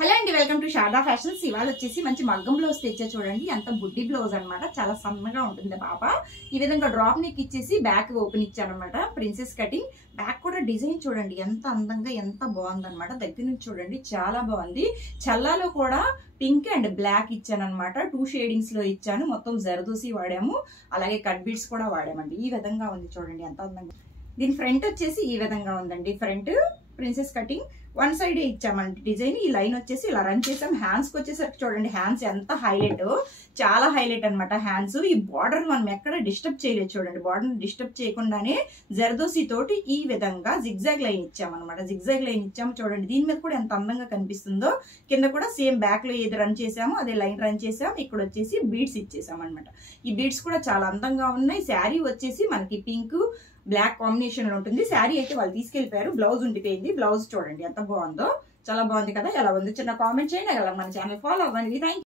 Hello అండి, welcome to Sharada fashions. ఇవాళ వచ్చేసి మంచి మగ్గం బ్లౌజ్ తెచ్చా చూడండి. అంత బుడ్డి బ్లౌజ్ అనమాట, చాలా సన్నగా ఉంటుంది పాప. ఈ విధంగా డ్రాప్ నెక్ ఇచ్చేసి బ్యాక్ ఓపెన్ ఇచ్చానమాట, ప్రిన్సెస్ కటింగ్. బ్యాక్ కూడా డిజైన్ చూడండి ఎంత అందంగా ఎంత బాగుందనమాట. దగ్గర నుంచి చూడండి చాలా బాగుంది. చల్లాలో కూడా పింక్ అండ్ బ్లాక్ ఇచ్చాను అనమాట, 2 షేడింగ్స్ లో ఇచ్చాను. మొత్తం జరదోసి వాడాము, అలాగే కట్ బీడ్స్ కూడా వాడామండి. ఈ విధంగా ఉంది చూడండి ఎంత అందంగా. దీని ఫ్రంట్ వచ్చేసి ఈ విధంగా ఉందండి. ఫ్రంట్ ప్రిన్సెస్ కటింగ్, 1 సైడ్ ఇచ్చామండి డిజైన్. ఈ లైన్ వచ్చేసి ఇలా రన్ చేసాం. హ్యాండ్స్ కి వచ్చేసరికి చూడండి, హ్యాండ్స్ ఎంత హైలైట్, చాలా హైలైట్ అనమాట హ్యాండ్స్. ఈ బార్డర్ మనం ఎక్కడ డిస్టర్బ్ చేయలేదు చూడండి. బార్డర్ డిస్టర్బ్ చేయకుండానే జర్దోసి తోటి ఈ విధంగా జిగ్జాగ్ లైన్ ఇచ్చామన్నమాట. జిగ్జాగ్ లైన్ ఇచ్చాము చూడండి. దీని మీద కూడా ఎంత అందంగా కనిపిస్తుందో. కింద కూడా సేమ్ బ్యాక్ లో ఏది రన్ చేసాము అదే లైన్ రన్ చేసాము. ఇక్కడ వచ్చేసి బీడ్స్ ఇచ్చేసాం అనమాట. ఈ బీడ్స్ కూడా చాలా అందంగా ఉన్నాయి. శారీ వచ్చేసి మనకి పింక్ బ్లాక్ కాంబినేషన్ లో ఉంటుంది. శారీ అయితే వాళ్ళు తీసుకెళ్లిపోయారు, బ్లౌజ్ ఉండిపోయింది. బ్లౌజ్ చూడండి ఎంత బాగుందో, చాలా బాగుంది కదా. ఎలా ఉంది చిన్న కామెంట్ చేయండి. అలా మన ఛానల్ ఫాలో అవ్వండి. Thank you.